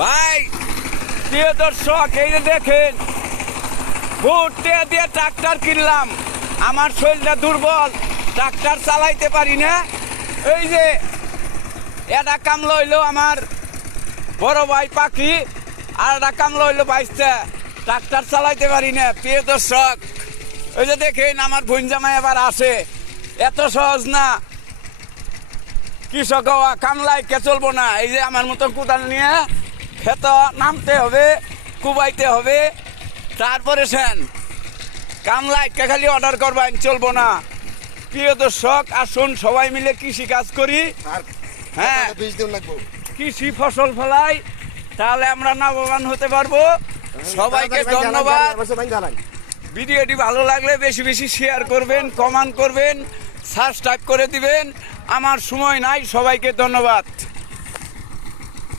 ভাই প্রিয় দর্শক, এই যে দেখেন ভোট দিয়ে ট্রাক্টর কিনলাম, আমার শরীরটা দুর্বল, ট্রাক্টর চালাইতে পারি না। এই যে এটা কামলা হইলো আমার বড় ভাই পাখি, আর একটা কামলা হইলো বাইশটা, ট্রাক্টর চালাইতে পারি না। প্রিয় দর্শক, ওই যে দেখেন আমার বোন জামাই এবার আসে, এত সহজ না কৃষক হওয়া, কামলায় কে চলবো না। এই যে আমার মতো কোদাল নিয়ে খেত নামতে হবে, কুবাইতে হবে, তারপরে সেন কামলায় কে খালি অর্ডার করবেন চলবো না। প্রিয় দর্শক, আসুন সবাই মিলে কৃষি কাজ করি, হ্যাঁ কৃষি ফসল ফলাই, তাহলে আমরা লাভবান হতে পারবো। সবাইকে ধন্যবাদ। ভিডিওটি ভালো লাগলে বেশি বেশি শেয়ার করবেন, কমেন্ট করবেন, সাবস্ক্রাইব করে দিবেন। আমার সময় নাই, সবাইকে ধন্যবাদ।